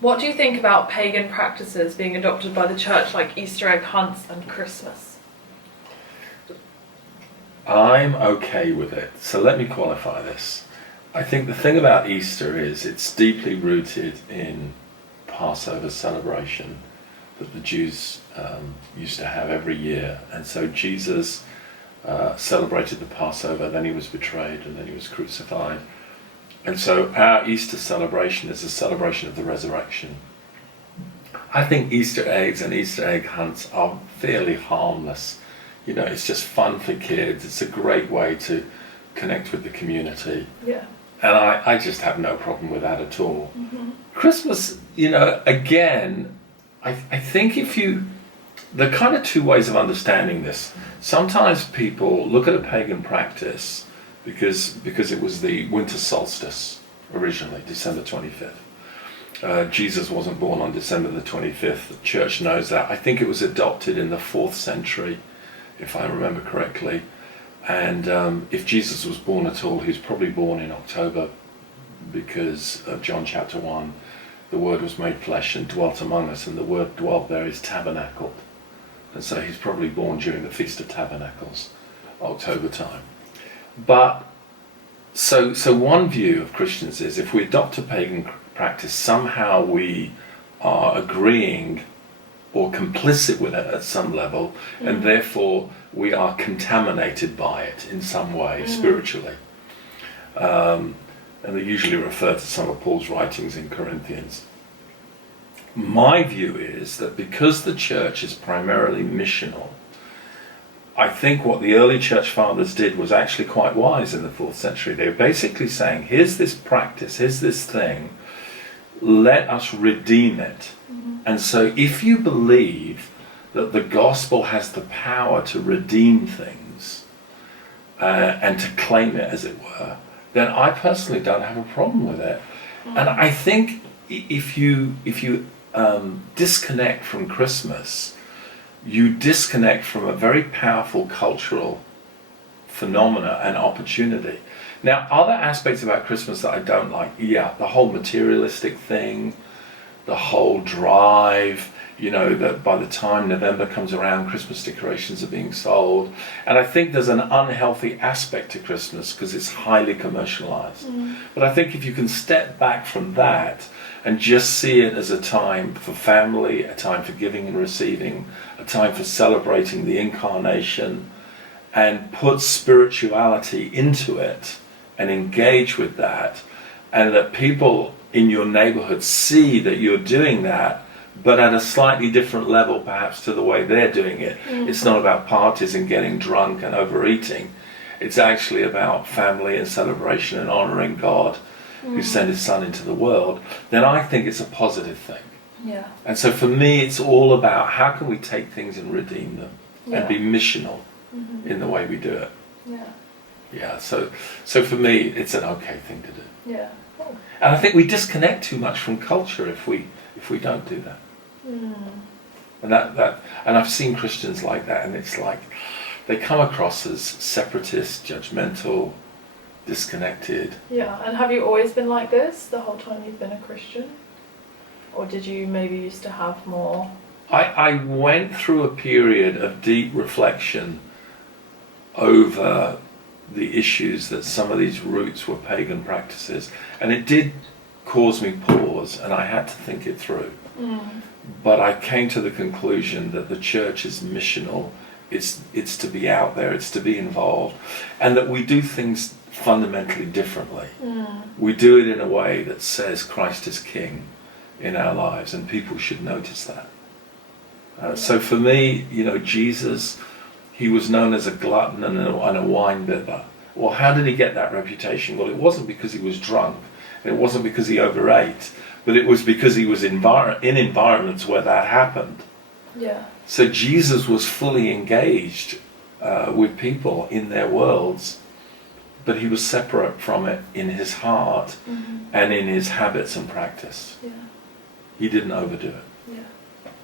What do you think about pagan practices being adopted by the church, like Easter egg hunts and Christmas? I'm okay with it. So let me qualify this. I think the thing about Easter is it's deeply rooted in Passover celebration that the Jews used to have every year. And so Jesus celebrated the Passover, then he was betrayed, and then he was crucified. And so our Easter celebration is a celebration of the resurrection. I think Easter eggs and Easter egg hunts are fairly harmless. You know, it's just fun for kids. It's a great way to connect with the community. Yeah. And I just have no problem with that at all. Mm-hmm. Christmas, you know, again, I think there are kind of two ways of understanding this. Sometimes people look at a pagan practice because it was the winter solstice originally, December 25th. Jesus wasn't born on December the 25th. The church knows that. I think it was adopted in the 4th century, if I remember correctly. And if Jesus was born at all, he was probably born in October because of John chapter 1. The Word was made flesh and dwelt among us, and the word dwelt there is tabernacled. And so he's probably born during the Feast of Tabernacles, October time. But so one view of Christians is if we adopt a pagan practice, somehow we are agreeing or complicit with it at some level, and therefore we are contaminated by it in some way, spiritually. And they usually refer to some of Paul's writings in Corinthians. My view is that because the church is primarily missional, I think what the early church fathers did was actually quite wise in the 4th century. They were basically saying, here's this practice, here's this thing, let us redeem it. And so if you believe that the gospel has the power to redeem things and to claim it, as it were, then I personally don't have a problem with it. And I think if you disconnect from Christmas, you disconnect from a very powerful cultural phenomena and opportunity. Now, other aspects about Christmas that I don't like, the whole materialistic thing, the whole drive, you know, that by the time November comes around, Christmas decorations are being sold. And I think there's an unhealthy aspect to Christmas because it's highly commercialized. But I think if you can step back from that and just see it as a time for family, a time for giving and receiving, a time for celebrating the incarnation, and put spirituality into it and engage with that, and that people in your neighborhood see that you're doing that, but at a slightly different level perhaps to the way they're doing it. It's not about parties and getting drunk and overeating. It's actually about family and celebration and honoring God who sent his son into the world. Then I think it's a positive thing. Yeah. And so for me it's all about how can we take things and redeem them and be missional in the way we do it. Yeah, so for me it's an okay thing to do. Yeah. Cool. And I think we disconnect too much from culture if we don't do that. And and I've seen Christians like that, and it's like they come across as separatist, judgmental, disconnected. Yeah, and have you always been like this the whole time you've been a Christian? Or did you maybe used to have more? I went through a period of deep reflection over the issues that some of these roots were pagan practices, and it did cause me pause, and I had to think it through. But I came to the conclusion that the church is missional. It's to be out there, it's to be involved, and that we do things fundamentally differently. We do it in a way that says Christ is King in our lives, and people should notice that. So for me, you know, Jesus, he was known as a glutton and a wine bibber. Well, how did he get that reputation? Well, it wasn't because he was drunk. It wasn't because he overate. But it was because he was in environments where that happened. Yeah. So Jesus was fully engaged with people in their worlds, but he was separate from it in his heart and in his habits and practice. Yeah. He didn't overdo it. Yeah.